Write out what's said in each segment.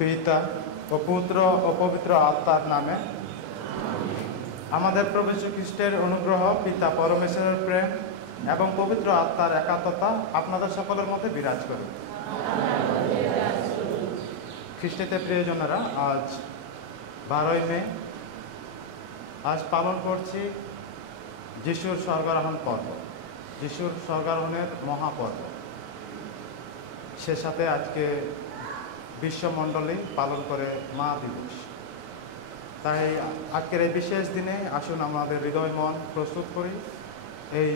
পিতা ও পুত্র ও পবিত্র আত্মার নামে। আমাদের প্রভু যীশু খ্রিস্টের অনুগ্রহ, পিতা পরমেশ্বরের প্রেম এবং পবিত্র আত্মার একাত্মতা আপনাদের সকলের মধ্যে বিরাজ করে। খ্রিস্টেতে প্রিয়জনেরা, আজ 12ই মে, আজ পালন করছি যিশুর স্বর্গারোহণ পর্ব, যিশুর স্বর্গারোহণের মহাপর্ব। সে সাথে আজকে বিশ্বমণ্ডলী পালন করে মা দিবস। তাই আজকের এই বিশেষ দিনে আসুন আমাদের হৃদয় মন প্রস্তুত করি এই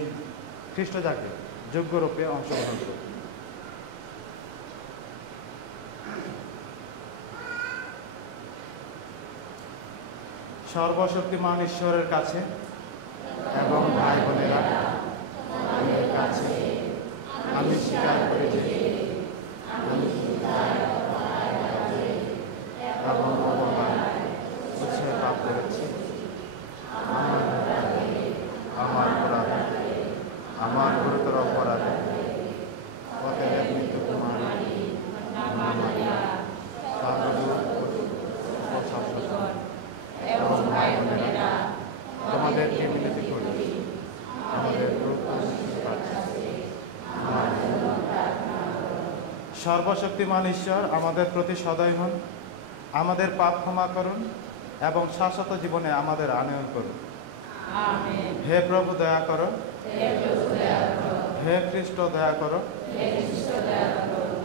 খ্রিস্টজাগে যোগ্যরূপে অংশগ্রহণ করি। সর্বশক্তিমান ঈশ্বরের কাছে এবং ভাই বোনেরা, তোমাদের কাছে আমি স্বীকার করি যে আমি এবং অবমাননায় পাপ করেছি। আমার অপরাধে, আমার গুরুতর অপরাধে অতএব মৃত্যু কুমারী এবং ভাই বোনেরা, তোমাদেরকে মিনতি করি আমাদের সর্বশক্তিমান ঈশ্বর আমাদের প্রতি সদয় হন, আমাদের পাপ ক্ষমা করুন এবং শাশ্বত জীবনে আমাদের আনয়ন করুন। হে প্রভু দয়া করো, হে খ্রিস্ট দয়া করো,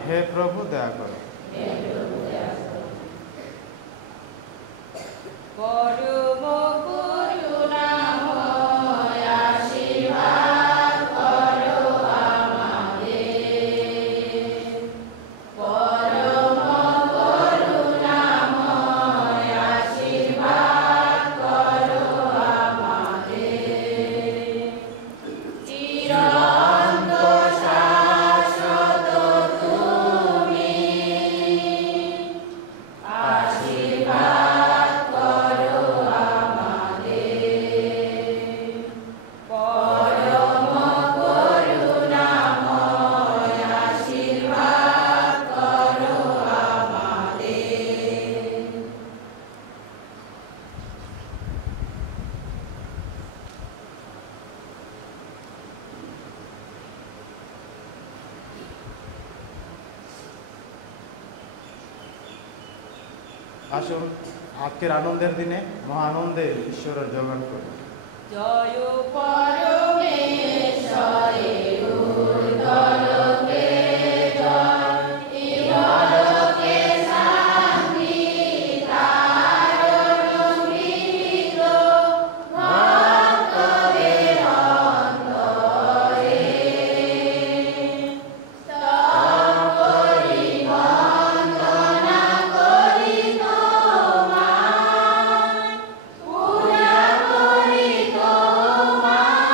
হে প্রভু দয়া করো। আসুন আজকের আনন্দের দিনে মহা আনন্দে ঈশ্বরের জয়গান করি। জয় পরমেশ্বরের উর্ধ্বলোকে জয়, ইহলোকে শান্তি তারণমৃত ভক্তদের অন্তরে। স্তব করি বন্দনা করি তোমায়, পূজা করি তোমায়।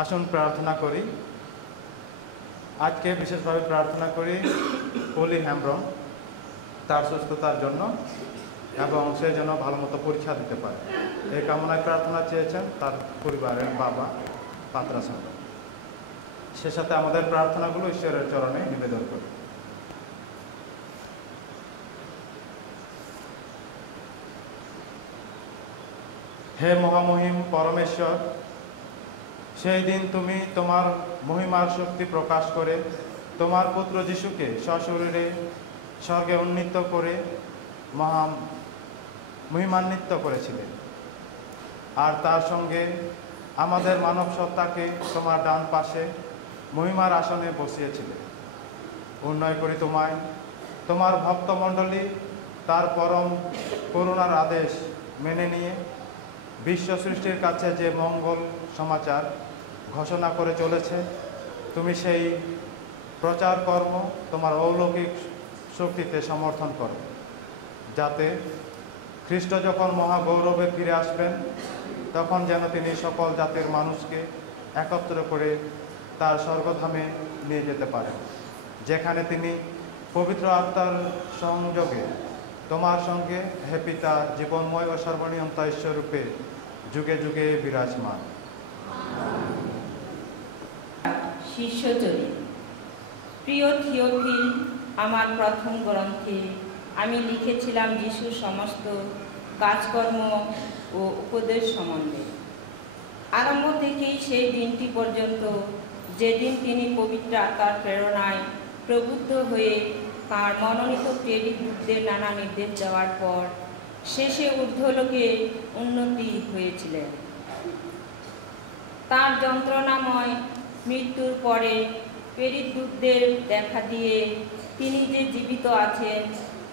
আসুন প্রার্থনা করি। আজকে বিশেষভাবে প্রার্থনা করি পলি হেমব্রম তার সুস্থতার জন্য এবং সে যেন ভালো মতো পরীক্ষা দিতে পারে। এই কামনায় প্রার্থনা চেয়েছেন তার পরিবারের বাবা পাত্রা সাহেব। সে সাথে আমাদের প্রার্থনাগুলো ঈশ্বরের চরণে নিবেদন করি। হে মহামহিম পরমেশ্বর, সেই দিন তুমি তোমার মহিমার শক্তি প্রকাশ করে তোমার পুত্র যিশুকে সশরীরে স্বর্গে উন্নীত করে মহিমান্বিত করেছিলেন, আর তার সঙ্গে আমাদের মানব সত্তাকে তোমার ডান পাশে মহিমার আসনে বসিয়েছিলেন। উন্নয় করি তোমায়, তোমার ভক্তমণ্ডলী তার পরম করুণার আদেশ মেনে নিয়ে বিশ্ব সৃষ্টির কাছে যে মঙ্গল সমাচার ঘোষণা করে চলেছে, তুমি সেই প্রচার কর্ম তোমার অলৌকিক শক্তিতে সমর্থন করো, যাতে খ্রিস্ট যখন মহাগৌরবে ফিরে আসবেন তখন যেন তিনি সকল জাতির মানুষকে একত্র করে তার স্বর্গধামে নিয়ে যেতে পারেন, যেখানে তিনি পবিত্র আত্মার সংযোগে তোমার সঙ্গে হে পিতা জীবনময় ও সর্বনিয়ন্তা ঈশ্বররূপে যুগে যুগে বিরাজমান। শিষ্যচরিত। প্রিয় থিওফিল, আমার প্রথম গ্রন্থে আমি লিখেছিলাম যিশুর সমস্ত কাজকর্ম ও উপদেশ সম্বন্ধে, আরম্ভ থেকেই সেই দিনটি পর্যন্ত যেদিন তিনি পবিত্র আত্মার প্রেরণায় প্রবুদ্ধ হয়ে তাঁর মনোনীত প্রেরিতদের নানা নির্দেশ দেওয়ার পর শেষে ঊর্ধ্বলোকে উন্নতি হয়েছিলেন। তাঁর যন্ত্রণাময় মৃত্যুর পরে প্রেরিতদের দেখা দিয়ে তিনি যে জীবিত আছেন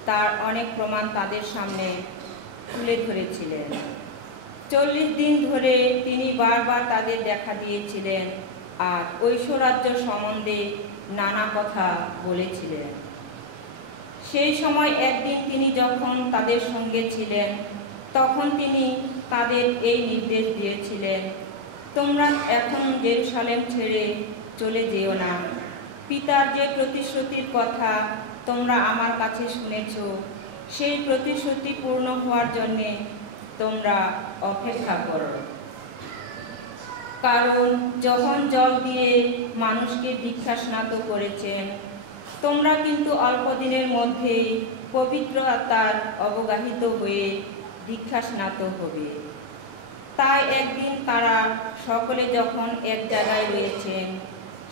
তার অনেক প্রমাণ তাদের সামনে তুলে ধরেছিলেন। 40 দিন ধরে তিনি বারবার তাদের দেখা দিয়েছিলেন আর ঐশ্বরাজ্য সম্বন্ধে নানা কথা বলেছিলেন। সেই সময় একদিন তিনি যখন তাদের সঙ্গে ছিলেন তখন তিনি তাদের এই নির্দেশ দিয়েছিলেন, তোমরা এখন জেরুসালেম ছেড়ে চলে যেও না। পিতার যে প্রতিশ্রুতির কথা তোমরা আমার কাছে শুনেছ, সেই প্রতিশ্রুতি পূর্ণ হওয়ার জন্যে তোমরা অপেক্ষা করো। কারণ যখন জল দিয়ে মানুষকে দীক্ষা স্নাত করেছেন, তোমরা কিন্তু অল্প দিনের মধ্যেই পবিত্র আত্মার অবগাহিত হয়ে দীক্ষা স্নাত হবে। তাই একদিন তারা সকলে যখন এক জায়গায় রয়েছেন,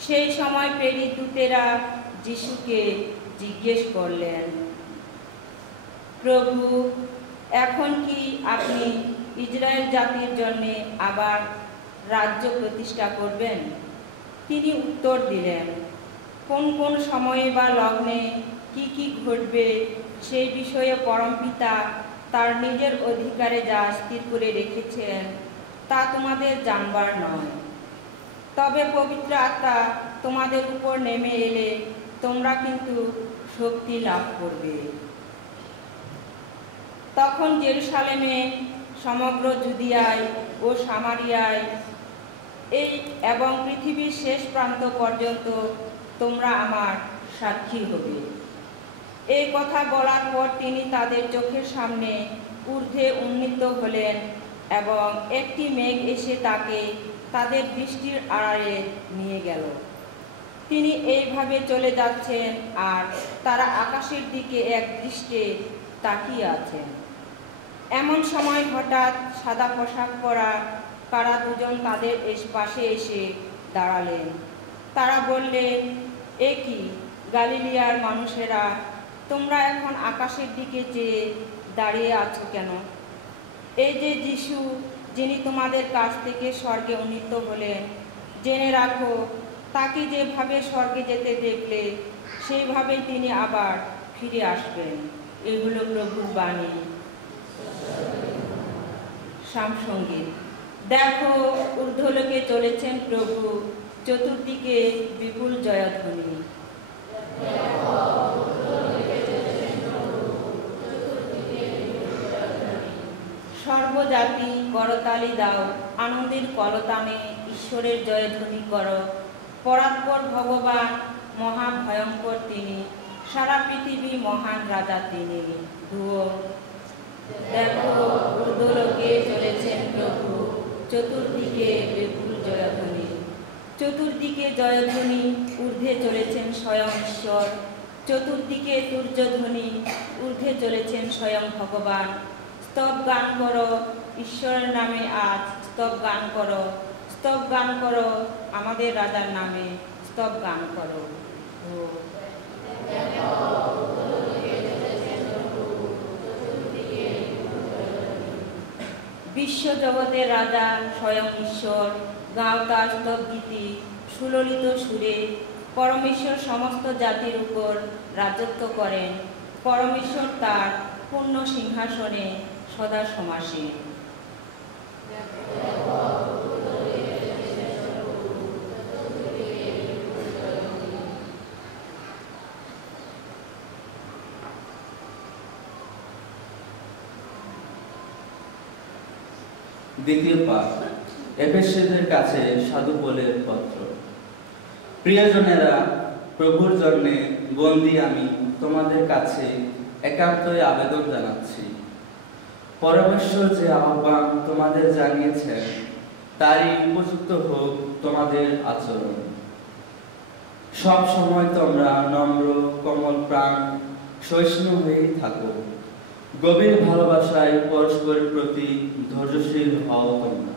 সেই সময় প্রেরিত দূতেরা যিশুকে জিজ্ঞেস করলেন, প্রভু, এখন কি আপনি ইসরায়েল জাতির জন্য আবার রাজ্য প্রতিষ্ঠা করবেন? তিনি উত্তর দিলেন, কোন কোন সময়ে বা লগ্নে কি কি ঘটবে সেই বিষয়ে পরমপিতা তার নিজের অধিকারে যা স্থির করে রেখেছেন তা তোমাদের জানবার নয়। তবে পবিত্র আত্মা তোমাদের উপর নেমে এলে তোমরা কিন্তু শক্তি লাভ করবে। তখন জেরুসালেমে, সমগ্র জুদিয়ায় ও সামারিয়ায় এবং পৃথিবীর শেষ প্রান্ত পর্যন্ত তোমরা আমার সাক্ষী হবে। এই কথা বলার পর তিনি তাদের চোখের সামনে ঊর্ধ্বে উন্নীত হলেন এবং একটি মেঘ এসে তাকে তাদের দৃষ্টির আড়ালে নিয়ে গেল। তিনি এইভাবে চলে যাচ্ছেন আর তারা আকাশের দিকে এক দৃষ্টে তাকিয়ে আছেন। এমন সময় হঠাৎ সাদা পোশাক পরা কারা দুজন তাদের পাশে এসে দাঁড়ালেন। তারা বললেন, এ কি গালিলিয়ার মানুষেরা, তোমরা এখন আকাশের দিকে চেয়ে দাঁড়িয়ে আছো কেন? এই যে যিশু, যিনি তোমাদের কাছ থেকে স্বর্গে উন্নীত হলেন, জেনে রাখো তাকে যেভাবে স্বর্গে যেতে দেখলে সেইভাবেই তিনি আবার ফিরে আসবেন। এগুলো প্রভুর বাণী। সামসঙ্গীত। দেখো, ঊর্ধ্বলোকে চলেছেন প্রভু, চতুর্দিকে বিপুল জয়ধ্বনি। সর্ব সর্বজাতি করতালি দাও, আনন্দের করতানে ঈশ্বরের জয়ধ্বনি করো। পরাৎপর ভগবান মহাভয়ঙ্কর তিনি, সারা পৃথিবী মহান রাজা তিনি। ধুয়ো দেখো ঊর্ধ্বলোকে চলেছেন প্রভু, চতুর্দিকে বিপুল জয়ধ্বনি। চতুর্দিকে জয়ধ্বনি, ঊর্ধ্বে চলেছেন স্বয়ং ঈশ্বর। চতুর্দিকে তুর্যধ্বনি, ঊর্ধ্বে চলেছেন স্বয়ং ভগবান। স্তব গান করো ঈশ্বরের নামে, আজ স্তব গান করো, স্তব গান করো আমাদের রাজার নামে, স্তব গান করো। বিশ্ব জগতের রাজা স্বয়ং ঈশ্বর, গাও তার স্তব গীতি সুললিত সুরে। পরমেশ্বর সমস্ত জাতির উপর রাজত্ব করেন, পরমেশ্বর তার পূর্ণ সিংহাসনে সদা সমাসীন। দ্বিতীয় পাঠ, এফেসীয়দের কাছে সাধু পৌলের পত্র। প্রিয়জনেরা, প্রভুর জন্যে বন্দী আমি তোমাদের কাছে একান্তই আবেদন জানাচ্ছি। পরমেশ্বর যে আহ্বান তোমাদের জানিয়েছেন, তারই উপযুক্ত হোক তোমাদের আচরণ। সব সময় তোমরা নম্র, কোমল প্রাণ, সহিষ্ণু হয়েই থাকো। গভীর ভালোবাসায় পরস্পরের প্রতি ধৈর্যশীল হও তোমরা।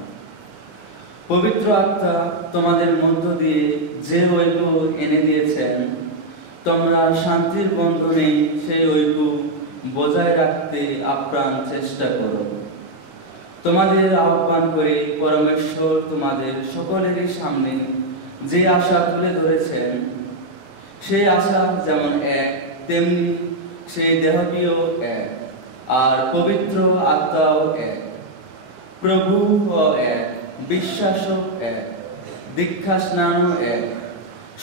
পবিত্র আত্মা তোমাদের মধ্য দিয়ে যে ঐক্য এনে দিয়েছেন, তোমরা শান্তির বন্ধনে সেই ঐক্য বজায় রাখতে আপ্রাণ চেষ্টা করো। তোমাদের আহ্বান করে পরমেশ্বর তোমাদের সকলেরই সামনে যে আশা তুলে ধরেছেন, সেই আশা যেমন এক, তেমনি সেই দেহটিও এক, আর পবিত্র আত্মাও এক, প্রভু এক, বিশ্বাসও এক, দীক্ষা স্নানও এক,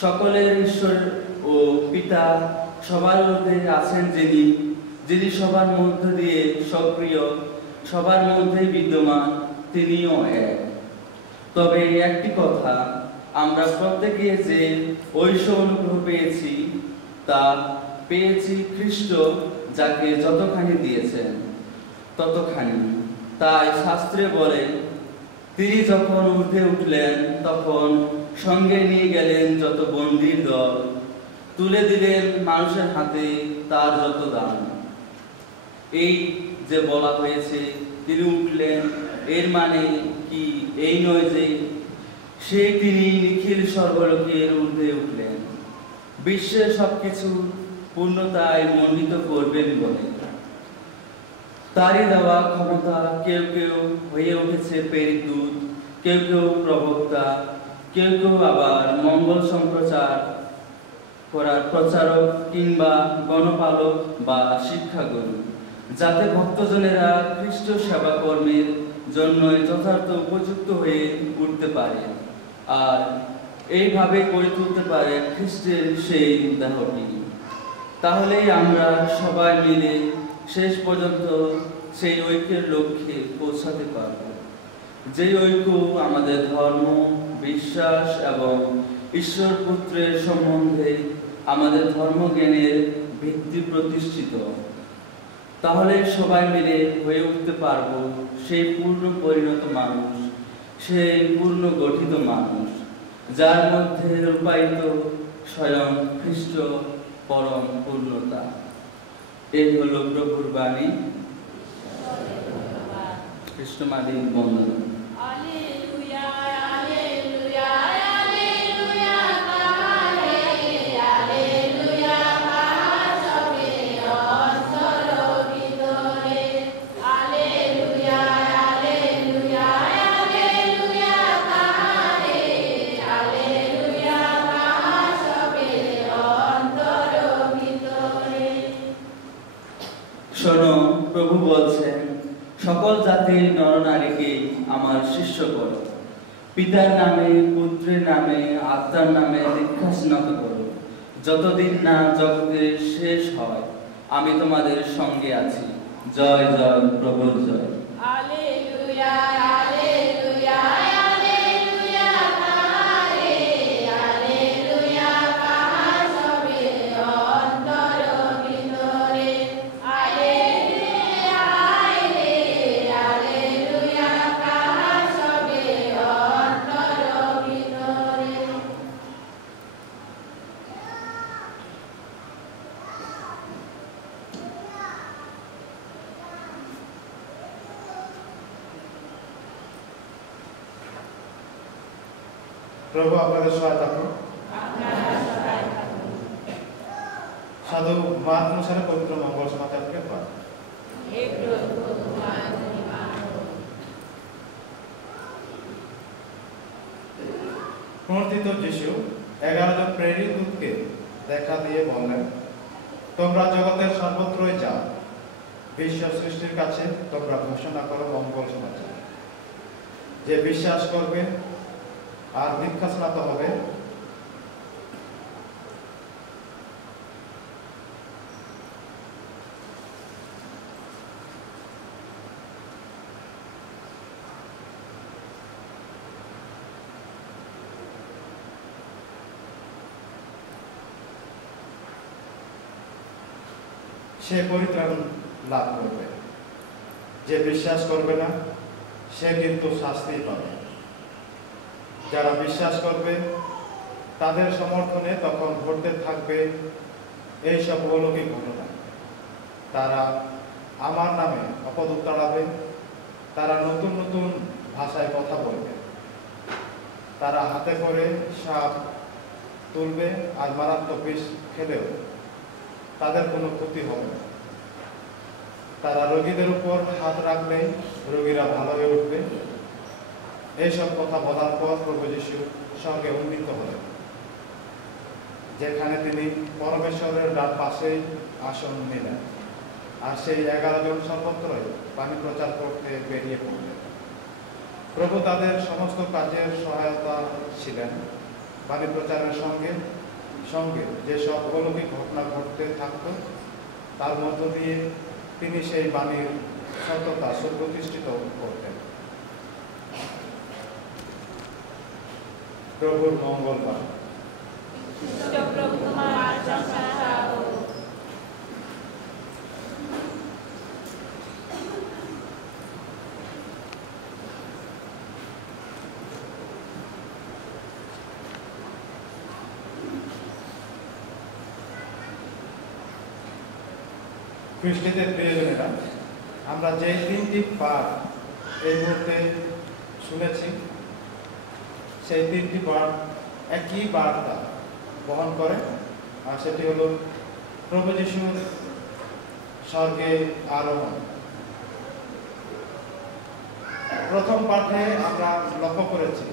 সকলের ঈশ্বর ও পিতা সবার মধ্যে আছেন যিনি, যিনি সবার মধ্য দিয়ে সক্রিয়, সবার মধ্যে বিদ্যমান, তিনিও এক। তবে একটি কথা, আমরা প্রত্যেকে যে ঐশ্ব অনুগ্রহ পেয়েছি, তা পেয়েছি খ্রিস্ট যাকে যতখানি দিয়েছেন ততখানি। তাই শাস্ত্রে বলে, তিনি যখন ঊর্ধ্বে উঠলেন, তখন সঙ্গে নিয়ে গেলেন যত বন্দীর দল, তুলে দিলেন মানুষের হাতে তার যত দান। এই যে বলা হয়েছে তিনি উঠলেন, এর মানে কি এই নয় যে তিনি নিখিল সর্বলোকের ঊর্ধ্বে উঠলেন, বিশ্বের সবকিছু পূর্ণতায় মণ্ডিত করবেন বলে। তারই দেওয়া ক্ষমতা কেউ কেউ হয়ে উঠেছে প্রেরিতদূত, কেউ কেউ প্রবক্তা, কেউ কেউ আবার মঙ্গল সম্প্রচার করার প্রচারক কিংবা গণপালক বা শিক্ষাগুরু, যাতে ভক্তজনেরা খ্রিস্ট সেবা কর্মের জন্য যথার্থ উপযুক্ত হয়ে উঠতে পারে আর এইভাবে গড়ে তুলতে পারে খ্রিস্টের সেই দেহটি। তাহলেই আমরা সবাই মিলে শেষ পর্যন্ত সেই ঐক্যের লক্ষ্যে পৌঁছাতে পারব, যে ঐক্য আমাদের ধর্ম, বিশ্বাস এবং ঈশ্বর পুত্রের সম্বন্ধে আমাদের ধর্মজ্ঞানের ভিত্তি প্রতিষ্ঠিত। তাহলে সবাই মিলে হয়ে উঠতে পারব সেই পূর্ণ পরিণত মানুষ, সেই পূর্ণ গঠিত মানুষ, যার মধ্যে রূপায়িত স্বয়ং খ্রিস্ট পরম পূর্ণতা। এই হলো প্রভুর বাণী। খ্রিস্টমাদিন বন্দনা। Alleluia, alleluia, alleluia, alleluia, মহাসবে অন্তর ভিতরে। Alleluia, alleluia, alleluia, alleluia, মহাসবে অন্তর ভিতরে। শোনো, প্রভু বলছেন, সকল জাতির নরনারীকে আমার শিষ্য করো, পিতার নামে, পুত্রের নামে, আত্মার নামে দীক্ষা স্নাত করো, যতদিন না জগতের শেষ হয় আমি তোমাদের সঙ্গে আছি। জয় জয়, প্রভুর জয়। Alleluia. প্রভু আপনাদের সহায়তা করুন। সাধু মার্ক অনুসারে পবিত্র মঙ্গল সমাচারকে পাঠ। পুনরুত্থিত যিশু 11 জন প্রেরিত দূতকে দেখা দিয়ে বললেন, তোমরা জগতের সর্বত্রই যাও, বিশ্ব সৃষ্টির কাছে তোমরা ঘোষণা করো মঙ্গল সমাচার। যে বিশ্বাস করবে আর দীক্ষা স্নাত হবে সে পরিত্রাণ লাভ করবে। যে বিশ্বাস করবে না সে কিন্তু শাস্তি পাবে। যারা বিশ্বাস করবে তাদের সমর্থনে তখন ঘটতে থাকবে এইসব অলৌকিক ঘটনা। তারা আমার নামে অপদূত তাড়াবে, তারা নতুন নতুন ভাষায় কথা বলবে, তারা হাতে করে সাপ তুলবে আর মারাত্মক বিষ খেলেও তাদের কোনো ক্ষতি হবে না। তারা রোগীদের উপর হাত রাখলে রোগীরা ভালো হয়ে উঠবে। এইসব কথা বলার পর প্রভু যীশু স্বর্গে উন্নীত হলেন, যেখানে তিনি পরমেশ্বরের ডান পাশেই আসন নিলেন। আর সেই 11 জন সর্বত্রই বাণী প্রচার করতে বেরিয়ে পড়লেন। প্রভু তাদের সমস্ত কাজের সহায়তা ছিলেন। বাণী প্রচারের সঙ্গে সঙ্গে যেসব অলৌকিক ঘটনা ঘটতে থাকত তার মধ্য দিয়ে তিনি সেই বাণীর সত্যতা সুপ্রতিষ্ঠিত করতেন। প্রভুর মঙ্গলবার। খ্রিস্টীদের প্রিয়জনেরা, আমরা যে 3টি পাঠ এই মুহূর্তে শুনেছি সেই 3টি পাঠ একই বার্তা বহন করে, আর সেটি হলো প্রভু যিশুর স্বর্গে আরোহণ। প্রথম পাঠে আমরা লক্ষ্য করেছি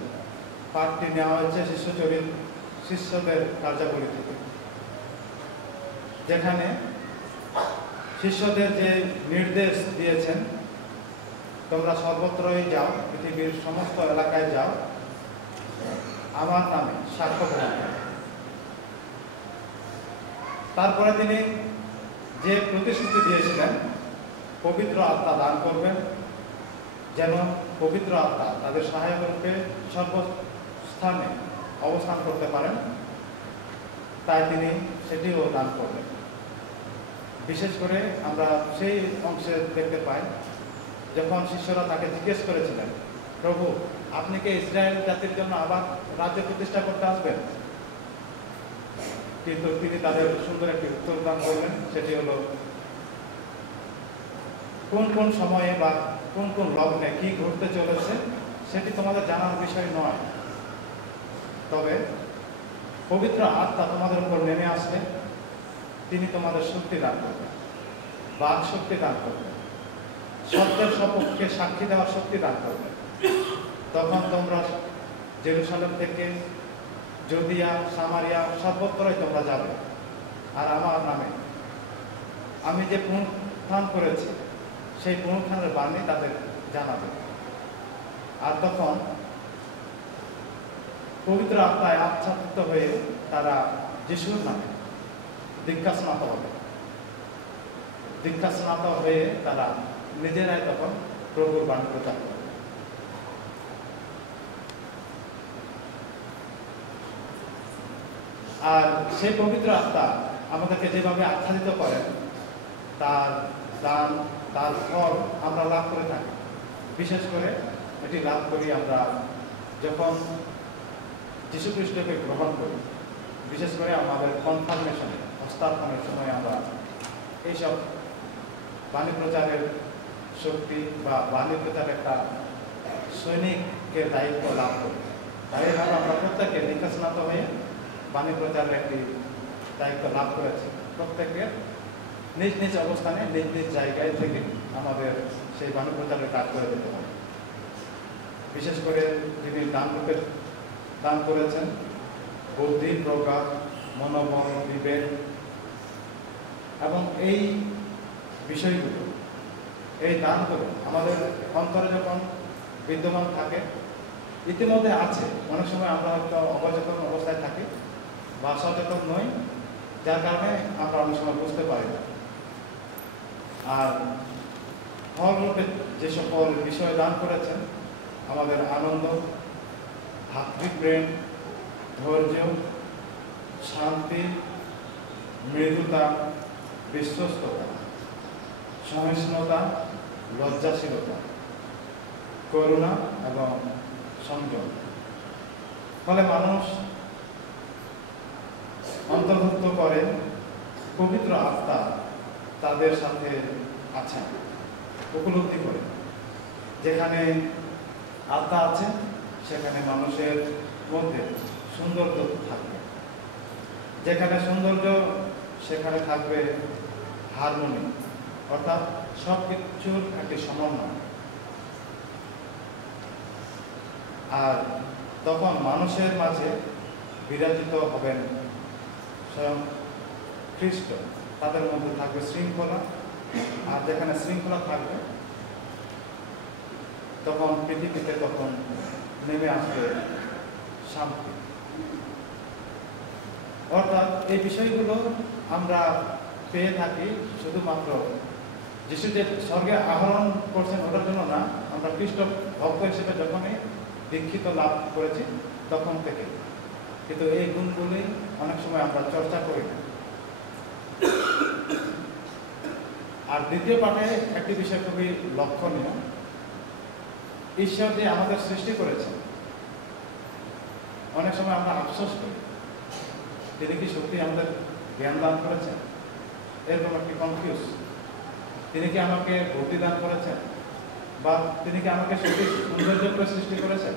পাঠটি নেওয়া হয়েছে শিষ্যদের কার্যাবলী থেকে, যেখানে শিষ্যদের যে নির্দেশ দিয়েছেন, তোমরা সর্বত্রই যাও, পৃথিবীর সমস্ত এলাকায় যাও, আমার নামে সাক্ষ্য প্রদান করো। তারপরে তিনি যে প্রতিশ্রুতি দিয়েছিলেন পবিত্র আত্মা দান করবেন, যেন পবিত্র আত্মা তাদের সহায়ক রূপে সর্বস্থানে অবস্থান করতে পারেন, তাই তিনি সেটিও দান করবেন। বিশেষ করে আমরা সেই অংশে দেখতে পাই যখন শিষ্যরা তাকে জিজ্ঞেস করেছিলেন, প্রভু আপনি কি ইসরায়েল জাতির জন্য আবার রাজ্য প্রতিষ্ঠা করতে আসবেন? কিন্তু তিনি তাদের সুন্দর একটি উত্তর দান করলেন, সেটি হলো কোন কোন সময়ে বা কোন কোন লগ্নে কি ঘটতে চলেছে সেটি তোমাদের জানার বিষয় নয়, তবে পবিত্র আত্মা তোমাদের উপর নেমে আসবে, তিনি তোমাদের শক্তি দান করবেন, বাক শক্তি দান করবেন, সত্যের সপক্ষে সাক্ষী দেওয়ার শক্তি দান করবেন। তখন তোমরা জেরুসালেম থেকে যুদিয়া, সামারিয়া সর্বত্রই তোমরা যাবে, আর আমার নামে আমি যে পুনরুত্থান করেছি সেই পুনরুত্থানের বাণী তাদের জানাবে। আর তখন পবিত্র আত্মায় আচ্ছাদিত হয়ে তারা যিশুর নামে দীক্ষা স্নাত হবে। দীক্ষা স্নাত হয়ে তারা নিজেরাই তখন প্রভুর বাণী প্রচার করবে। আর সেই পবিত্র আত্মা আমাদেরকে যেভাবে আচ্ছাদিত করেন, তার দান, তার ফল আমরা লাভ করে থাকি। বিশেষ করে এটি লাভ করি আমরা যখন যীশু খ্রিস্টকে গ্রহণ করি, বিশেষ করে আমাদের কনফার্মেশনে, হস্তার্পণের সময় আমরা এইসব বাণী প্রচারের শক্তি বা বাণী প্রচারের একটা সৈনিকের দায়িত্ব লাভ করি। তাই এইভাবে আমরা প্রত্যেকে দীক্ষাস্নাত হয়ে বাণী প্রচারের একটি দায়িত্ব লাভ করেছি। প্রত্যেকে নিজ নিজ অবস্থানে, নিজ নিজ জায়গায় থেকে আমাদের সেই বাণী প্রচারের কাজ করে যেতে হবে। বিশেষ করে যিনি দান করেছেন বুদ্ধি, প্রজ্ঞা, মনোবল, বিবেক এবং এই বিষয়গুলো, এই দানগুলো আমাদের অন্তরে যখন বিদ্যমান থাকে, ইতিমধ্যে আছে, অনেক সময় আমরা হয়তো অবচেতন অবস্থায় থাকি বা সচেতন নই, যার কারণে আমরা অনেক সময় বুঝতে পারি না। আর ফলরূপে যে সকল বিষয় দান করেছেন, আমাদের আনন্দ, ভাতৃপ্রেম, ধৈর্য, শান্তি, মৃদুতা, বিশ্বস্ততা, সহিষ্ণুতা, লজ্জাশীলতা, করুণা এবং সংযম। ফলে মানুষ অন্তর্ভুক্ত করে পবিত্র আত্মা তাদের সাথে আছে, উপলব্ধি করে। যেখানে আত্মা আছে সেখানে মানুষের মধ্যে সৌন্দর্য থাকবে, যেখানে সৌন্দর্য সেখানে থাকবে হারমোনি, অর্থাৎ সব কিছুর একটি সমন্বয়। আর তখন মানুষের মাঝে বিরাজিত হবেন স্বয়ং খ্রিস্ট। তাদের মধ্যে থাকবে শৃঙ্খলা, আর যেখানে শৃঙ্খলা থাকবে তখন পৃথিবীতে তখন নেমে আসবে শান্তি। অর্থাৎ এই বিষয়গুলো আমরা পেয়ে থাকি শুধুমাত্র যিশু যে স্বর্গে আহরণ করছেন ওটার জন্য না, আমরা খ্রিস্ট ভক্ত হিসেবে যখনই দীক্ষিত লাভ করেছি তখন থেকে। কিন্তু এই গুণগুলি অনেক সময় আমরা চর্চা করি না। আর দ্বিতীয় পাঠে একটি বিষয় খুবই লক্ষণীয়, ঈশ্বর যে আমাদের সৃষ্টি করেছেন, অনেক সময় আমরা আফসোস করি তিনি কি সত্যি আমাদের জ্ঞান দান করেছেন, এরকম একটি কনফিউজ। তিনি কি আমাকে বুদ্ধি দান করেছেন, বা তিনি কি আমাকে সত্যি সৌন্দর্য করে সৃষ্টি করেছেন,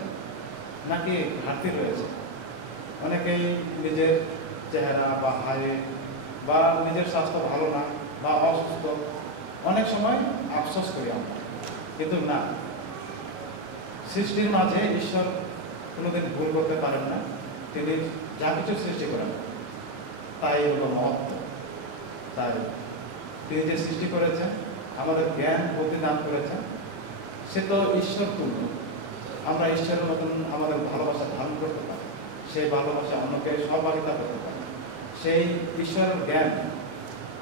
নাকি ঘাটতি রয়েছে। অনেকেই নিজের চেহারা বা হায়ে বা নিজের স্বাস্থ্য ভালো না বা অসুস্থ, অনেক সময় আফসোস করি আমরা। কিন্তু না, সৃষ্টির মাঝে ঈশ্বর কোনোদিন ভুল করতে পারেন না। তিনি যা কিছু সৃষ্টি করেন তাই হলো মহত্ব। তাই তিনি যে সৃষ্টি করেছেন, আমাদের জ্ঞান বুদ্ধি দান করেছেন, সে তো ঈশ্বর তুল্য। আমরা ঈশ্বরের মতন আমাদের ভালোবাসা ধারণ করতে পারি, সেই ভালোবাসা অন্যকে সহভাগিতা করতে পারি। সেই ঈশ্বরের জ্ঞান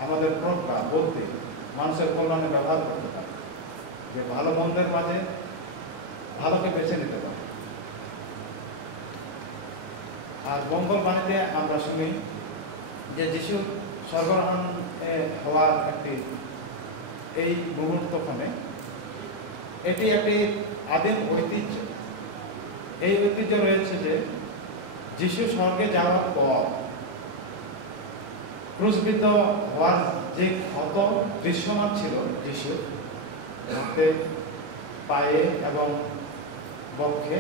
আমাদের প্রজ্ঞা, বুদ্ধি মানুষের কল্যাণে ব্যবহার করতে পারি, যে ভালো মন্দের মাঝে ভালোকে বেছে নিতে পারি। আর মঙ্গল বাণীতে আমরা শুনি যে যিশু স্বর্গারোহণ হওয়ার একটি এই মুহূর্তক্ষণে এটি একটি আদিম ঐতিহ্য। এই ঐতিহ্য রয়েছে যে যিশু স্বর্গে যাওয়ার পর ক্রুশবিদ্ধ হওয়ার যে ক্ষত দৃশ্যমান ছিল যিশু হাতে, পায়ে এবং বক্ষে,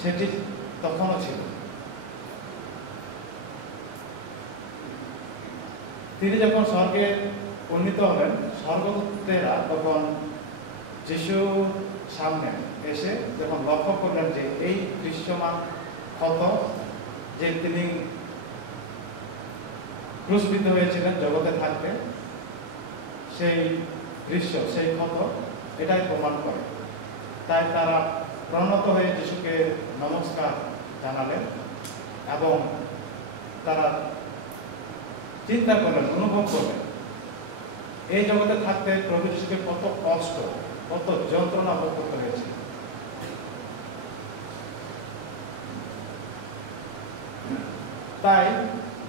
সেটি তখনও ছিল। তিনি যখন স্বর্গে উন্নীত হলেন, স্বর্গদূতেরা তখন যিশুর সামনে এসে যখন লক্ষ্য করলেন যে এই দৃশ্যমান ক্ষত, যে তিনি ক্রুশবিদ্ধ হয়েছিলেন জগতে থাকতে, সেই দৃশ্য, সেই ক্ষত এটাই প্রমাণ করে। তাই তারা প্রণত হয়ে যিশুকে নমস্কার জানালেন এবং তারা চিন্তা করলেন, অনুভব করলেন এই জগতে থাকতে প্রভু যিশুকে কত কষ্ট, কত যন্ত্রণা ভোগ করতে হয়েছে। তাই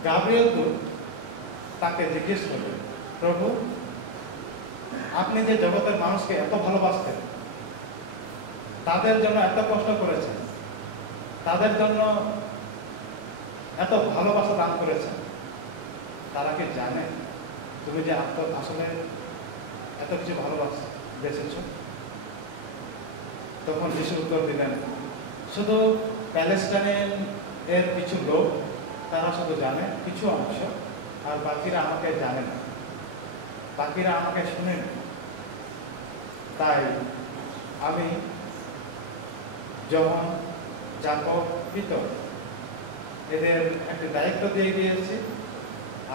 গাব্রিয়েল দূত তাকে জিজ্ঞেস করলেন, প্রভু, আপনি যে জগতের মানুষকে এত ভালোবাসতেন, তাদের জন্য এত কষ্ট করেছেন, তাদের জন্য এত ভালোবাসা দান করেছেন, তারা কি জানে তুমি যে আসলে এত কিছু ভালোবেসেছ? তখন যিশু উত্তর দিলেন, শুধু প্যালেস্টাইনের এর কিছু লোক তারা শুধু জানে কিছু অংশ, আর বাকিরা আমাকে জানে না, বাকিরা আমাকে শুনে না। তাই আমি জন, যাকব, পিতর এদের একটা দায়িত্ব দিয়ে দিয়েছি,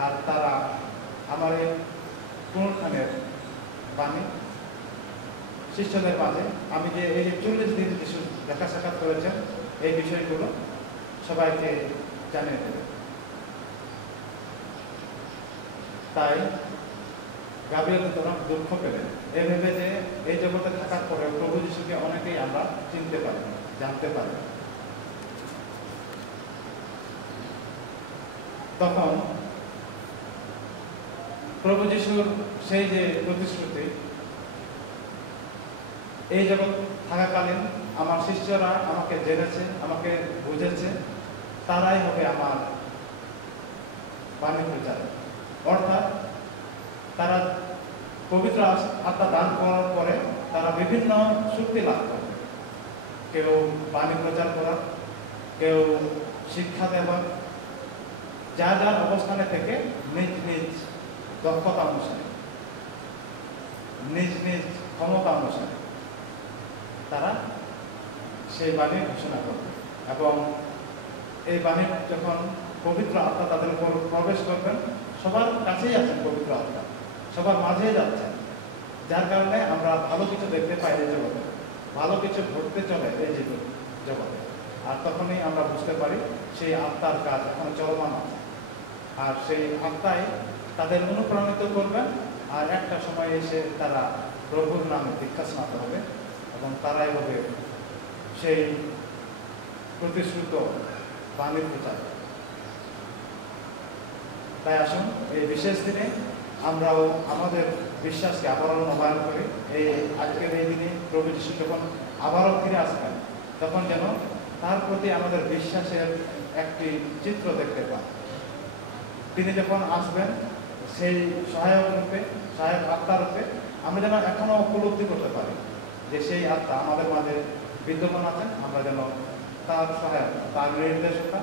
আর তারা আমার এই পুনরুত্থানের বাণী শিষ্যদের মাঝে আমি যে এই 40 দিন যিশু দেখা সাক্ষাৎ করেছেন এই বিষয়গুলো সবাইকে জানিয়ে দেবে। তাই গাব্রিয়েল তখন দুঃখ পেলেন, এই ভেবে যে এই জগতে থাকার পরে প্রভু যিশুকে অনেকেই আমরা চিনতে পারি, জানতে পারি। তখন প্রভু যিশুর সেই যে প্রতিশ্রুতি, এই জগৎ থাকাকালীন আমার শিষ্যরা আমাকে জেনেছে, আমাকে বুঝেছে, তারাই হবে আমার বাণী প্রচার। অর্থাৎ তারা পবিত্র আত্মা দান করার পরে তারা বিভিন্ন শক্তি লাভ করবে। কেউ বাণী প্রচার করা, কেউ শিক্ষা দেওয়া, যার যার অবস্থানে থেকে নিজ নিজ দক্ষতা অনুসারে, নিজ নিজ ক্ষমতা অনুসারে তারা সেই বাণী ঘোষণা করবে। এবং এই বাণী যখন পবিত্র আত্মা তাদের উপর প্রবেশ করবেন, সবার কাছেই আছেন পবিত্র আত্মা, সবার মাঝেই যাচ্ছেন, যার কারণে আমরা ভালো কিছু দেখতে পাই এই জগতে, ভালো কিছু ঘটতে চলে এই জগতে। আর তখনই আমরা বুঝতে পারি সেই আত্মার কাজ এখন চলমান আছে, আর সেই আত্মাই তাদের অনুপ্রাণিত করবেন। আর একটা সময় এসে তারা প্রভুর নামে দীক্ষা স্নাত হবে এবং তারাই হবে সেই প্রতিশ্রুত বাণী প্রচার। তাই আসুন এই বিশেষ দিনে আমরাও আমাদের বিশ্বাসকে আবারও নবায়ন করি। এই আজকের এই দিনে প্রভু যিশু যখন আবারও ফিরে আসবেন, তখন যেন তার প্রতি আমাদের বিশ্বাসের একটি চিত্র দেখতে পাই। তিনি যখন আসবেন সেই সহায়ক রূপে, সহায়ক আত্মার রূপে, আমরা যেন এখনো উপলব্ধি করতে পারি যে সেই আত্মা আমাদের মাঝে বিদ্যমান আছেন। আমরা যেন তার সহায়তা, তার নির্দেশতা,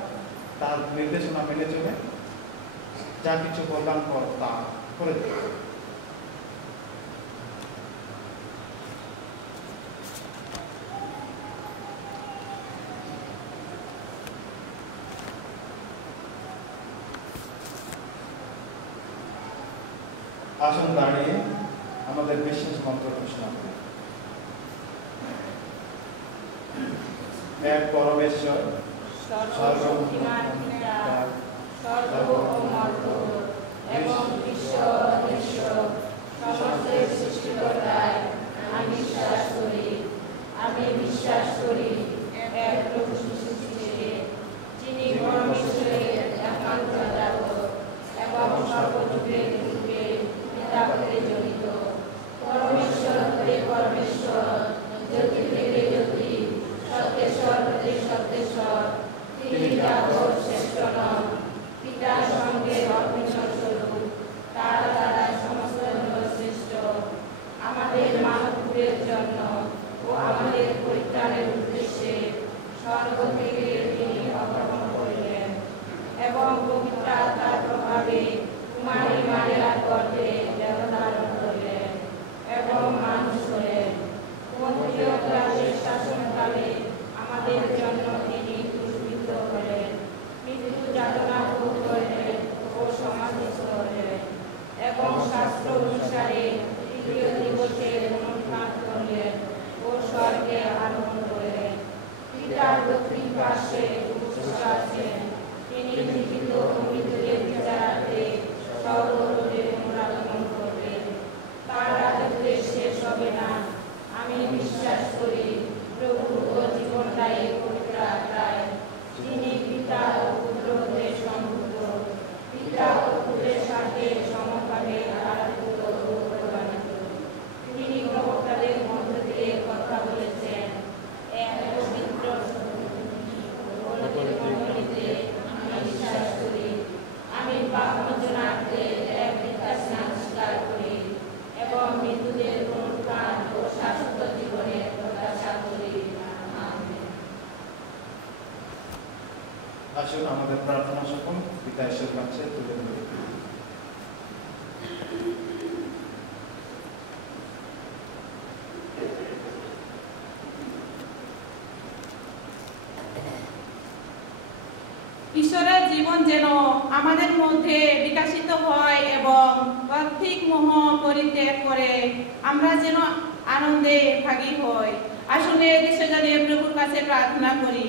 তার নির্দেশনা মেনে চলে যা কিছু বললাম পর তা করে দেব। আসুন দাঁড়িয়ে আমাদের বিশ্বাস মন্ত্র ঘোষণা করি। এক পরমেশ্বর, সর্বশক্তিমান পিতা, সর্বমর্ত এবং বিশ্ব অদৃশ্য সমস্ত সৃষ্টিকর্তায় আমি বিশ্বাস করি। আমি বিশ্বাস করি এক প্রভু যীশু খ্রিস্টকে, যিনি পরমেশ্বরের একান্ত জাগত এবং সর্বযুগে যুগে পিতা হতে জড়িত, পরমেশ্বর হতে পরমেশ্বর, জ্যোতি থেকে জ্যোতি, সত্যেশ্বর হতে সত্যেশ্বর, তিনি যাবৎ শ্রেষ্ঠ নন, পিতার সঙ্গে অভিন্ন স্বরূপ, তার দ্বারা সমস্ত শ্রেষ্ঠ। আমাদের মানবকুলের জন্য ও আমাদের পরিত্রাণের উদ্দেশ্যে স্বর্গ থেকে তিনি অবতরণ করিলেন এবং পবিত্র আত্মার প্রভাবে কুমারী মারিয়ার গর্ভে দেহধারণ করিলেন এবং মানুষ হলেন। পন্তীয় পিলাতের শাসনকালে আমাদের জন্য তিনি ক্রুশবিদ্ধ হলেন, মৃত্যু যাতনা ভোগ করলেন ও সমাধিস্থ হলেন এবং শাস্ত্র অনুসারে তৃতীয় দিবসে পুনরুত্থান করলেন ও স্বর্গে আরোহণ করলেন। পিতার দক্ষিণ পার্শ্বে উপস্থিত আছেন, তিনি জীবিত ও মৃতদের বিচারার্থে সর্বলোকে পুনরাগমন করবেন। তার রাজত্বের শেষ হবে না। আমি বিশ্বাস করি প্রভু ও জীবনদায়ী পবিত্র আত্মায়, যিনি পিতা ও পুত্র হতে সম্ভব আসুন আমাদের প্রার্থনা সকল পিতা ঈশ্বরের কাছে তুলে ধরি। ঈশ্বরের জীবন যেন আমাদের মধ্যে বিকশিত হয় এবং আর্থিক মোহ পরিত্যাগ করে আমরা যেন আনন্দে ভাগী হই। আসুন এই দেশে জানিয়ে প্রভুর কাছে প্রার্থনা করি।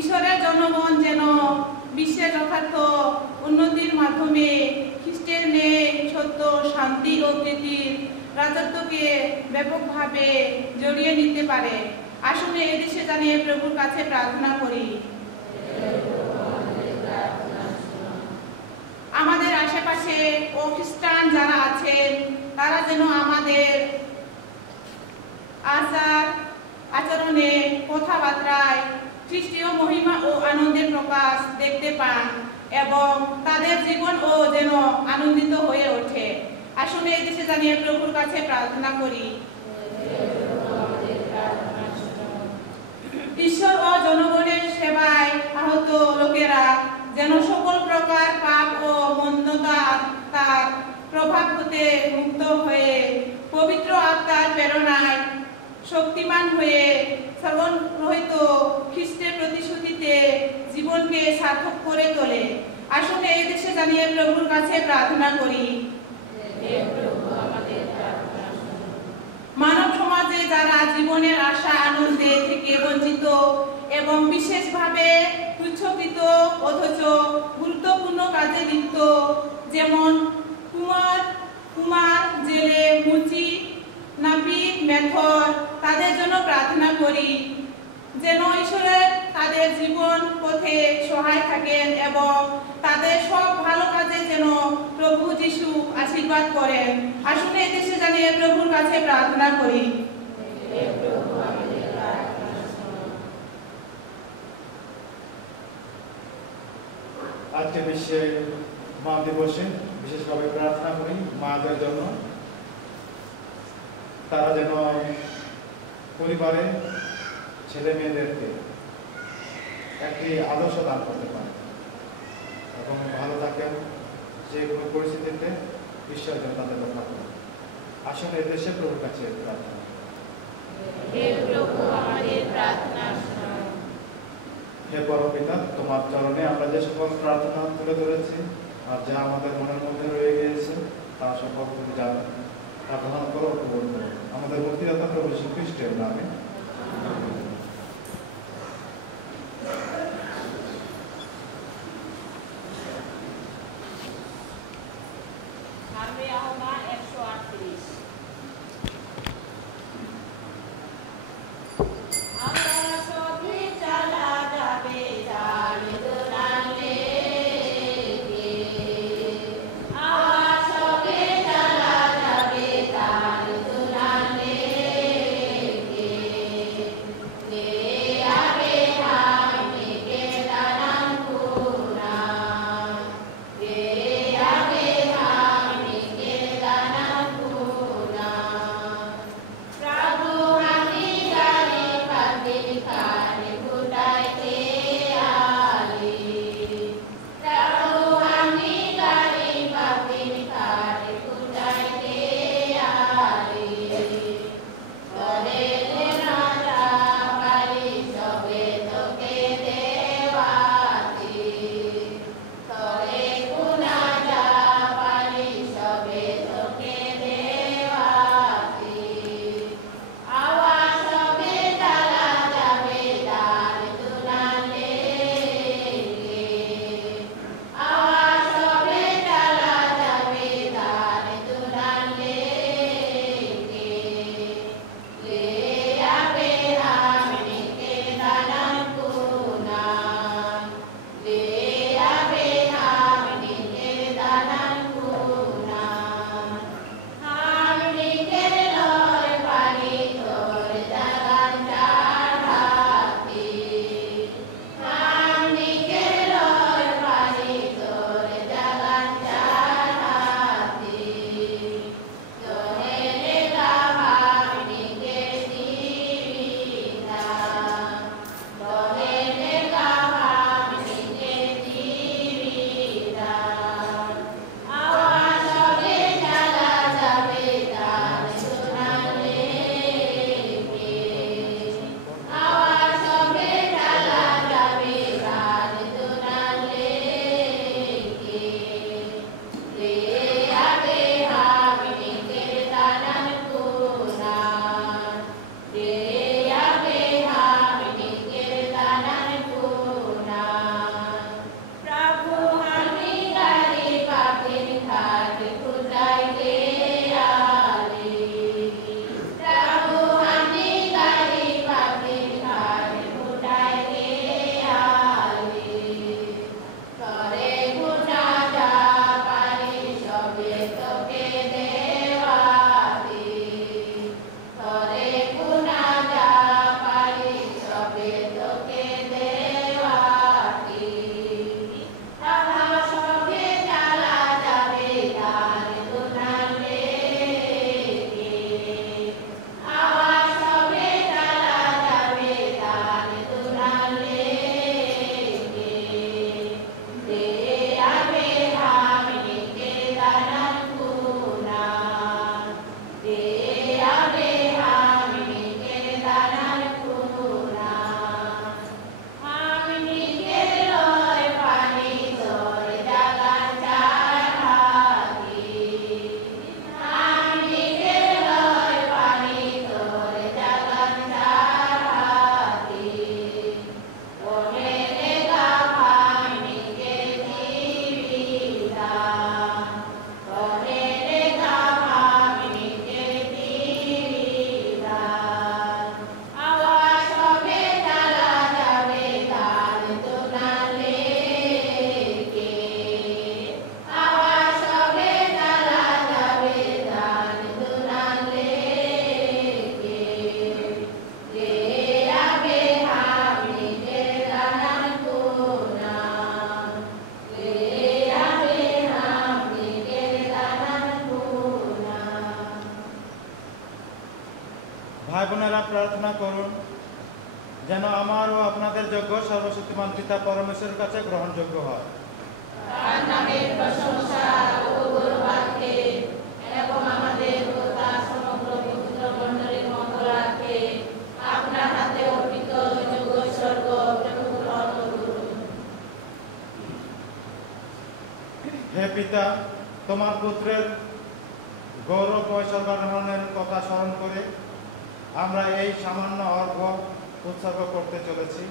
ঈশ্বরের জনগণ যেন বিশ্বের যথার্থ উন্নতির মাধ্যমে খ্রিস্টের ন্যায় সত্য শান্তি ও প্রীতির রাজত্বকে ব্যাপকভাবে জড়িয়ে নিতে পারে। আসুন এই দেশে জানিয়ে প্রভুর কাছে প্রার্থনা করি। আমাদের আশেপাশে ও খ্রিস্টান যারা আছেন তারা যেন আমাদের আচার আচরণে কথাবার্তায় খ্রিস্টীয় মহিমা ও আনন্দের প্রকাশ দেখতে পান এবং তাদের জীবনও যেন আনন্দিত হয়ে ওঠে। আসুন এই দেশে জানিয়ে প্রভুর কাছে প্রার্থনা করি। ঈশ্বর ও জনগণের সেবায় আহত লোকেরা যেন সকল প্রকার পাপ ও মন্দতার প্রভাব হতে মুক্ত হয়ে পবিত্র আত্মার প্রেরণায় শক্তিমান হয়ে সর্বরহিত খ্রিস্টের প্রতিশ্রুতিতে জীবনকে সার্থক করে তোলে। আসুন এই দেশে জানিয়ে প্রভুর কাছে প্রার্থনা করি। মানব সমাজে যারা জীবনের আশা আনন্দে থেকে বঞ্চিত এবং বিশেষভাবে তুচ্ছকৃত অথচ গুরুত্বপূর্ণ কাজে লিপ্ত, যেমন কুমার, জেলে, মুচি, নাপিত, মেথর, তাদের জন্য প্রার্থনা করি যেন ঈশ্বরের তাদের জীবন পথে সহায় থাকেন এবং তাদের সব ভালো কাজে যেন প্রভু যিশু আশীর্বাদ করেন। আসুন এই দেশে জানিয়ে প্রভুর কাছে প্রার্থনা করি। আজকে বিশ্বে মা দিবসে বিশেষভাবে প্রার্থনা করি মাদের জন্য, তারা যেন পরিবারে ছেলে মেয়েদেরকে একটি আদর্শ দান করতে পারে এবং ভালো থাকেন যে কোনো পরিস্থিতিতে ঈশ্বর যেন তাদের রক্ষা করে। আসলে দেশে প্রভুর কাছে প্রার্থনা। হে পরমপিতা, তোমার চরণে আমরা যে সকল প্রার্থনা তুলে ধরেছি আর যা আমাদের মনের মধ্যে রয়ে গিয়েছে তা সকল তুমি জানো, তা গ্রহণ করো, কবুল করো। আমাদের মুক্তিদাতা প্রভু যীশু খ্রিস্টের নামে। Yeah. ভাই বোনেরা প্রার্থনা করুন যেন আমার ও আপনাদের যোগ্য সর্বশক্তিমান পিতা পরমেশ্বরের কাছে গ্রহণযোগ্য হয়। তার নামের প্রশংসা ও গৌরবার্থে এবং আমাদের ও তার সমগ্র পবিত্র মণ্ডলীর মঙ্গলার্থে আপনার হাতে অর্পিত যোগ্য স্বর্গ গ্রহণ করুন। হে পিতা, তোমার পুত্রের গৌরব ও স্বর্গারোহণের কথা স্মরণ করে আমরা এই সামান্য অর্ঘ্য উৎসর্গ করতে চলেছি।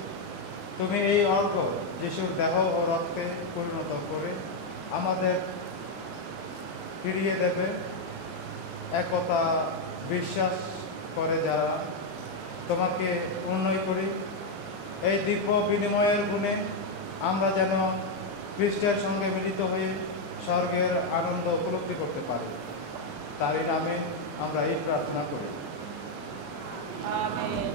তুমি এই অর্ঘ্য যিশুর দেহ ও রক্তে পরিণত করে আমাদের ফিরিয়ে দেবে একথা বিশ্বাস করে যারা তোমাকে উন্নয় করি। এই দিব্য বিনিময়ের গুণে আমরা যেন খ্রিস্টের সঙ্গে মিলিত হয়ে স্বর্গের আনন্দ উপলব্ধি করতে পারি। তারই নামে আমরা এই প্রার্থনা করি। আমেন।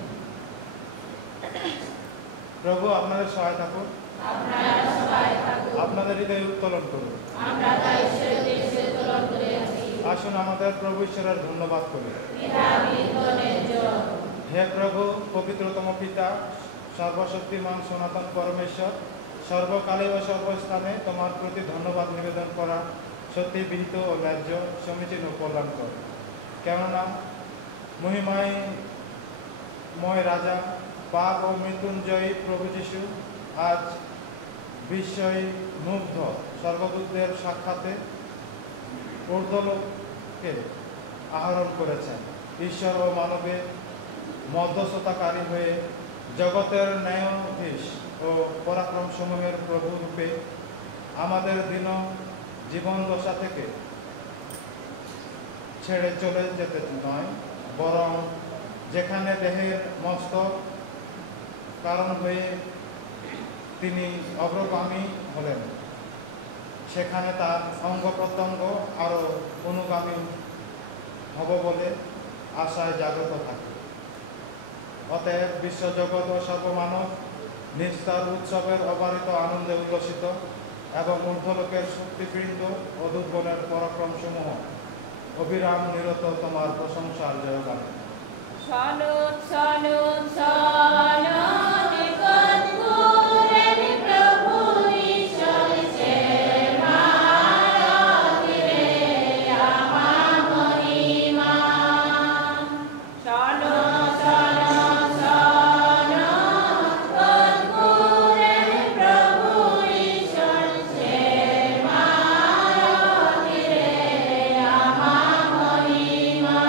প্রভু আপনাদের সহায় থাকুন, আপনারা সবাই থাকুন। আপনাদের হৃদয় উত্তোলন করুন। আমরা তা ঈশ্বরের দেশে উত্তোলন করে আছি। আসুন আমাদের প্রভু ঈশ্বরের ধন্যবাদ করি। পিতা বিন্দনের জয়। হে প্রভু, পবিত্রতম পিতা, সর্বশক্তিমান সনাতন পরমেশ্বর, সর্বকালে ও সর্বস্থানে তোমার প্রতি ধন্যবাদ নিবেদন করা সত্যি বিহিত ও ন্যায্য, সমীচীন ও কল্যাণকর। কেননা মহিমাময় রাজা, পাপ ও মৃত্যুঞ্জয়ী প্রভু যীশু আজ বিস্ময় মুগ্ধ স্বর্গদূতদের সাক্ষাতে ঊর্ধ্বলোকে আহরণ করেছেন। ঈশ্বর ও মানবে মধ্যস্থতাকারী হয়ে জগতের ন্যায়াধীশ ও পরাক্রম সমূহের প্রভু রূপে আমাদের দিন জীবন দশা থেকে ছেড়ে চলে যেতে নয়, বরং যেখানে দেহের মস্তক কারণ হয়ে তিনি অগ্রগামী হলেন, সেখানে তার অঙ্গ প্রত্যঙ্গ আরও অনুগামী হব বলে আশায় জাগ্রত থাকে। অতএব বিশ্বজগৎ ও সর্বমানব নিস্তার উৎসবের অবারিত আনন্দে উল্লসিত এবং ঊর্ধ্বলোকের শক্তিবৃন্দ ও দুর্গণের পরাক্রমসমূহ অবিরাম নিরত তোমার প্রশংসার জয়গান। সনদ সনদ সনদ কর্পূরের প্রভু ঈশ্বর সেবারতিরে আমার মহিমা। সনদ সনদ সনদ কর্পূরের প্রভু ঈশ্বর সেবারতিরে আমার মহিমা।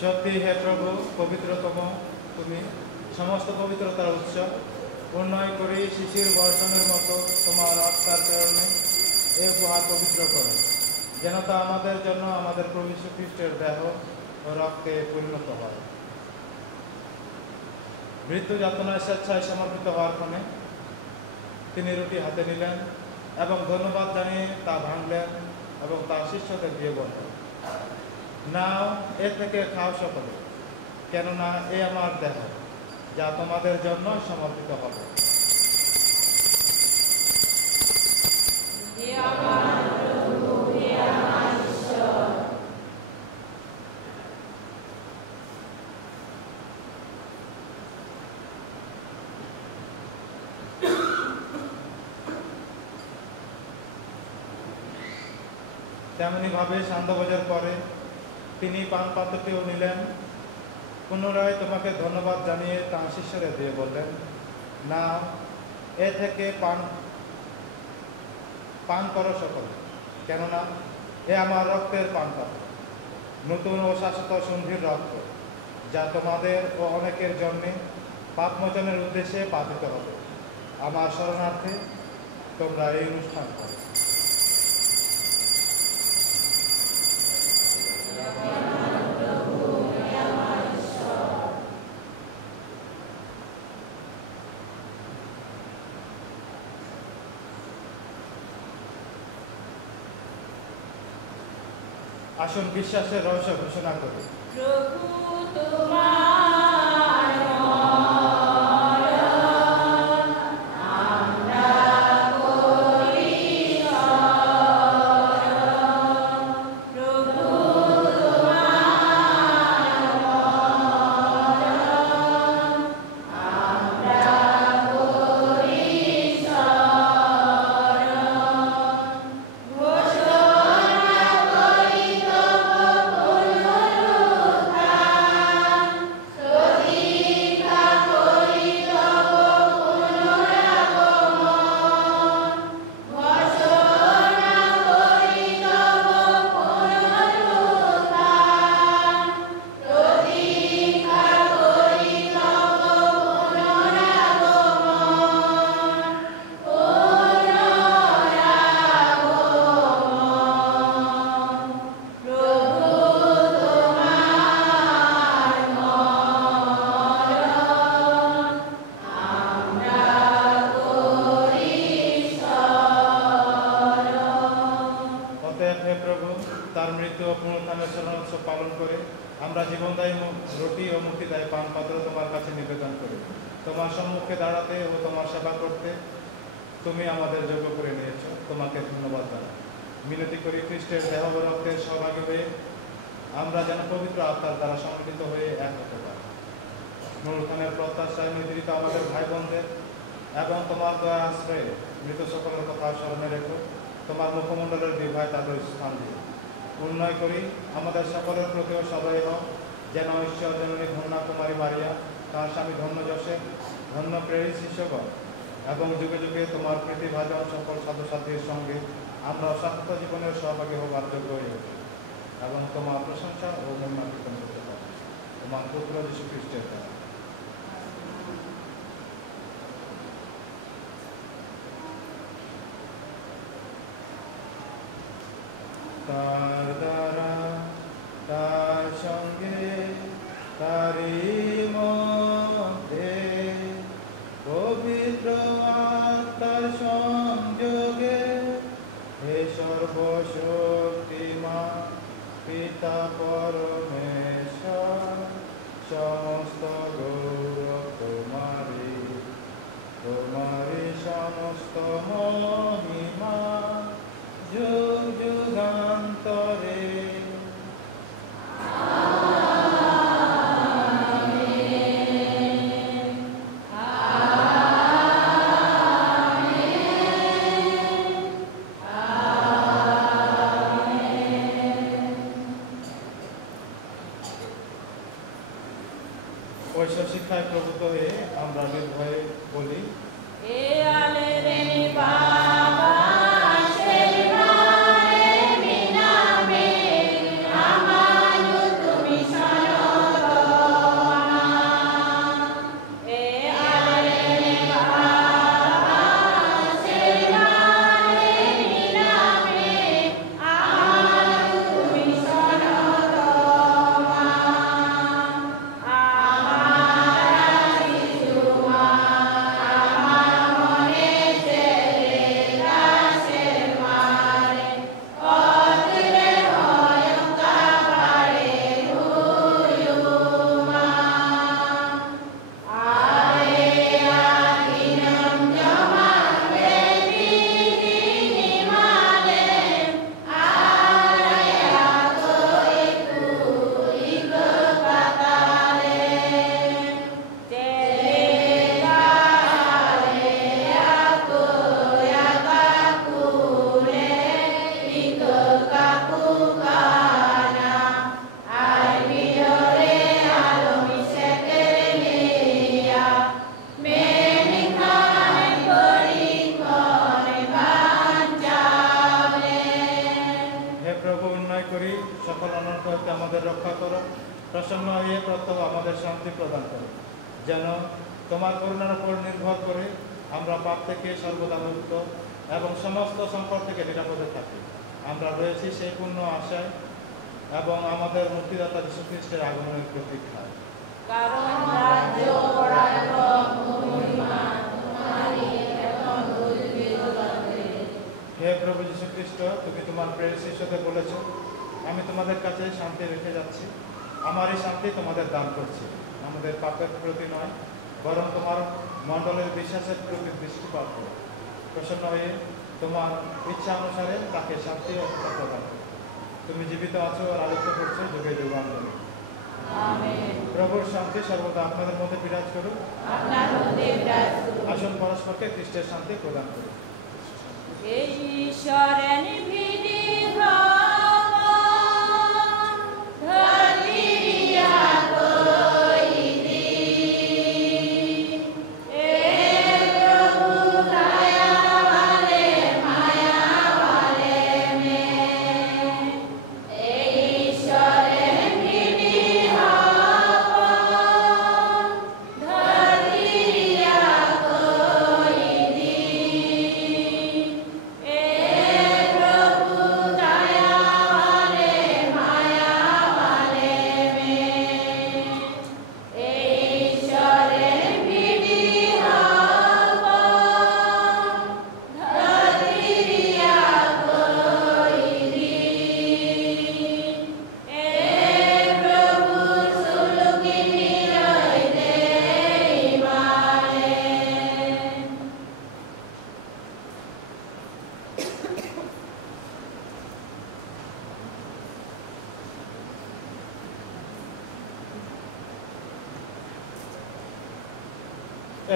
সত্যি হে প্রভু, পবিত্রতম তুমি, সমস্ত পবিত্রতার উৎস। উন্নয় করি শিশির বর্ষণের মতো তোমার আত্মার প্রেরণে এ উপহার পবিত্র করো, যেন তা আমাদের জন্য আমাদের প্রভু যীশু খ্রিস্টের দেহ ও রক্তে পরিণত হয়। মৃত্যু যাতনায় স্বেচ্ছায় সমর্পিত হওয়ার ফলে তিনি রুটি হাতে নিলেন এবং ধন্যবাদ জানিয়ে তা ভাঙলেন এবং তার শিষ্যদের দিয়ে বললেন, নাও, এ থেকে খাও সকলে, কেননা এ আমার দেহ, যা তোমাদের জন্য সমর্পিত হবে। তেমনি ভাবে সন্ধ্যা বাজার পরে তিনি পান পাত্রটিও নিলেন, পুনরায় তোমাকে ধন্যবাদ জানিয়ে তাঁর শিষ্যদের দিয়ে বললেন, না, এ থেকে পান করো সকলে, কেননা এ আমার রক্তের পান পাত্র, নতুন ও শাশ্বত সন্ধির রক্ত, যা তোমাদের ও অনেকের জন্যে পাপমোচনের উদ্দেশ্যে পাঠিত হবে। আমার শরণার্থে তোমরা এই অনুষ্ঠান করো। আসুন বিশ্বাসের রহস্য ঘোষণা করি। প্রভু তোমার মরণ আমরা করি স্মরণ। প্রভু তোমার মরণ আমরা করি স্মরণ। ঘোষণা করি তব পুনরুত্থান, প্রতীক্ষা করি তব পুনরাগমন। ঘোষণা করি তব পুনরুত্থান, প্রতীক্ষা করি তব পুনরাগমন। অতএব হে প্রভু, তার মৃত্যু ও পুনরুত্থানের স্মরণোৎসব পালন করে আমরা জীবনদায়ী রুটি ও মুক্তিদায়ী পান পাত্র তোমার কাছে নিবেদন করি। তোমার সম্মুখে দাঁড়াতে ও তোমার সেবা করতে তুমি আমাদের যোগ্য করে নিয়েছ, তোমাকে ধন্যবাদ জানাই। মিনতি করি খ্রিস্টের দেহ ও রক্তের সহভাগী হয়ে আমরা যেন পবিত্র আত্মার দ্বারা সংগঠিত হয়ে এক হতে পারি। পুনরুত্থানের প্রত্যাশায় নিদ্রিত আমাদের ভাই বোনদের এবং তোমার দয়া আশ্রয়ে মৃত সকলের কথা স্মরণে রেখো। তোমার মুখমণ্ডলের বিভায় তাদের স্থান দিও। উন্নয় করি আমাদের সকলের প্রতিও সদয় হও, যেন ঈশ্বর জননী ধন্যা কুমারী মারিয়া, তার স্বামী ধন্য যশে, ধন্য প্রেরিত শিষ্যগণ এবং যুগে যুগে তোমার প্রীতিভাজন সকল ছাত্রছাত্রীর সঙ্গে আমরা স্বাস্থ্য জীবনের সহভাগী হবার যোগ্য হয়ে উঠি এবং তোমার প্রশংসা ও মহিমা কীর্তন করতে পারি তোমার পুত্র যীশু খ্রিস্টের দ্বারা। তার দ্বারা, তার সঙ্গে, তারই মধ্যে পবিত্র আত্মার সংযোগে হে সর্বশক্তিমান পিতা পরমেশ্বর, সমস্ত গৌরব তোমারই, তোমারই সমস্ত মহিমা যুগ যুগান্তরে। ঐশ্বর শিক্ষায় প্রভূত হয়ে আমরা নির্ভয়ে বলি, এ আলেরেনি বাবা শেরবারে মিনামে আমানু তুমি সনতমা। এ আলেরেনি বাবা শেরবারে মিনামে আমানু তুমি সনতমা। আমার শিশুমা আমার মনে ছেলে শান্তি প্রদান করো, যেন তোমার করুণার উপর নির্ভর করে আমরা পাপ থেকে সর্বদা মুক্ত এবং সমস্ত সংকট থেকে নিরাপদে থাকি। আমরা রয়েছি সেই পূর্ণ আশায় এবং আমাদের মুক্তিদাতা যীশু খ্রিস্টের আগমনের প্রতীক্ষায়। কারণ রাজ্য, পরাক্রম ও মহিমা তোমারই এখন ও যুগে যুগান্তরে। হে প্রভু যীশু খ্রিস্ট, তুমি তোমার প্রিয় শিষ্যদের বলেছ, আমি তোমাদের কাছে শান্তি রেখে যাচ্ছি, আমার এই শান্তি তোমাদের দান করছি। আমাদের পাপের প্রতি নয়, বরং তোমার মণ্ডলের বিশ্বাসের প্রতি দৃষ্টিপাত করো। প্রসন্ন হয়ে তোমার ইচ্ছা অনুসারে তাকে শান্তি ও সুখ প্রদান করো। তুমি জীবিত আছো ও রাজত্ব করছো যুগে যুগান্তরে। আমেন। প্রভুর শান্তি সর্বদা আপনাদের মধ্যে বিরাজ করুক। আপনার মধ্যে বিরাজ করুক। আসুন পরস্পরকে খ্রিস্টের শান্তি প্রদান করুন। এই ঈশ্বরের নিভৃতি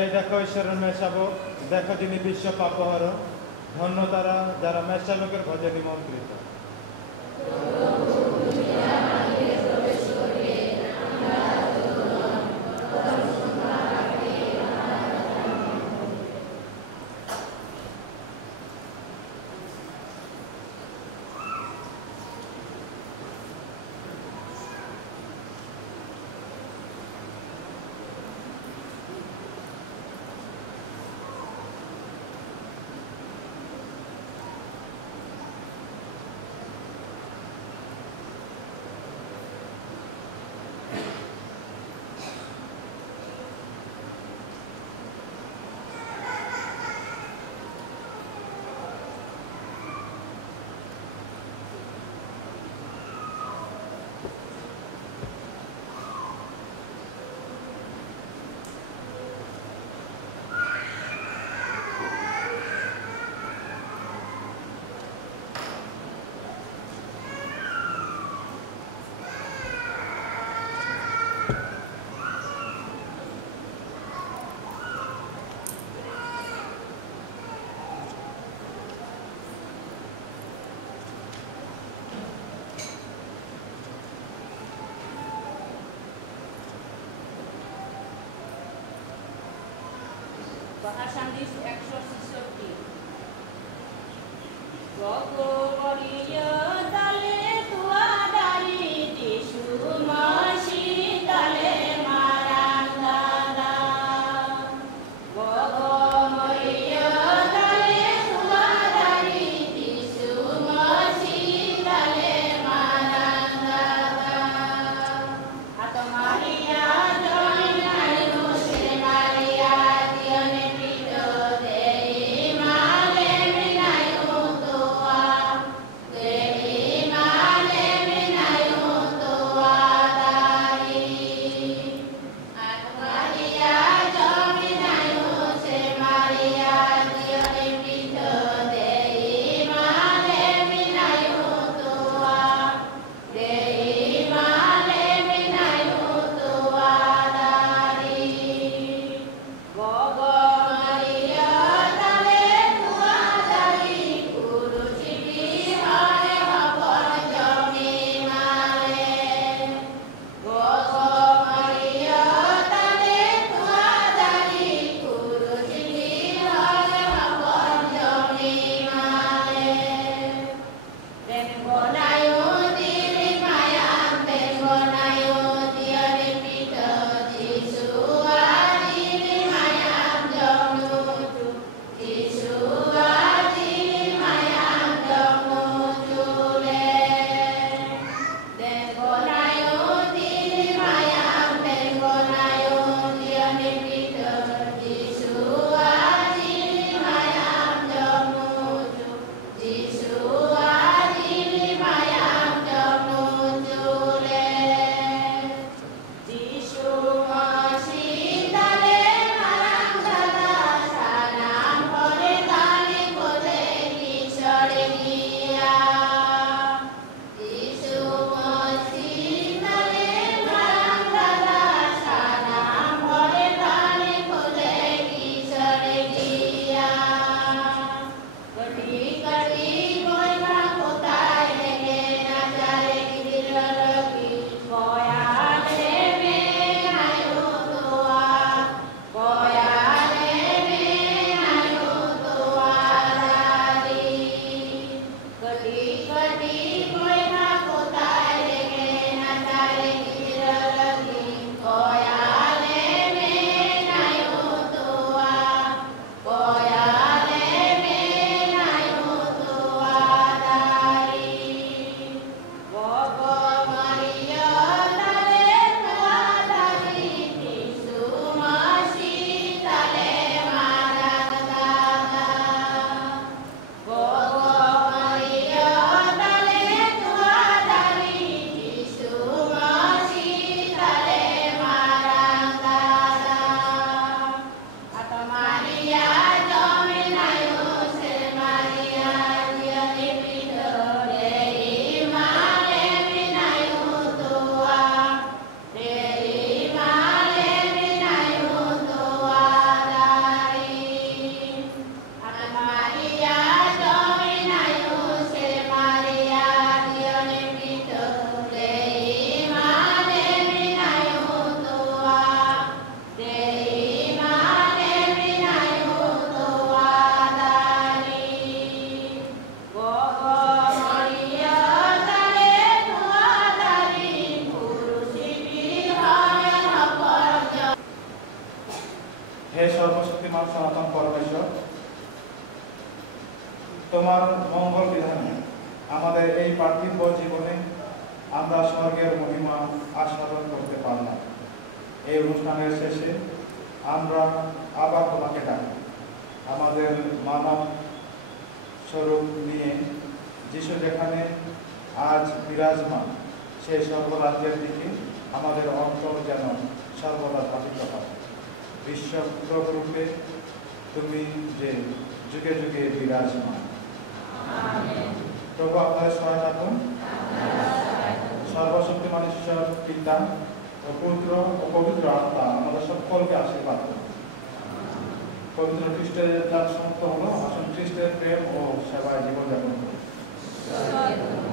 এই দেখো ঈশ্বরের মেষশাবক, দেখো যিনি বিশ্ব পাপহরণ। ধন্য তারা যারা মেষশাবকের ভজে নিমন্ত্রিত। সন্দেশ 166 গো করিয়া দালে তুয়া ডালি যিশু মাসি দালে মারান দাদা গো মরিয়া দালে তুয়া ডালি যিশু মাসি দালে মারান দাদা আত মারিয়া Amen. হে সর্বশক্তিমান সনাতন পরমেশ্বর, তোমার মঙ্গল বিধানে আমাদের এই পার্থিব জীবনে আমরা স্বর্গের মহিমা আস্বাদন করতে পারলাম। এই অনুষ্ঠানের শেষে আমরা আবার তোমাকে ডাকি, আমাদের মানব স্বরূপ নিয়ে যিশু যেখানে আজ বিরাজমান, সেই সর্বরাজ্যের দিকে আমাদের অন্তর যেন সর্বদা ধাবিত হয়। বিশ্বরূপে তুমি যে যুগে যুগে বিরাজমান। প্রভু আপনাদের সহায় থাকুন। সর্বশক্তিমান ঈশ্বর পিতা ও পুত্র ও পবিত্র আত্মা আমাদের সকলকে আশীর্বাদ করুন। পবিত্র খ্রিস্টের যার সমর্থ হলো, আসুন খ্রিস্টের প্রেম ও সেবায় জীবনযাপন করুন।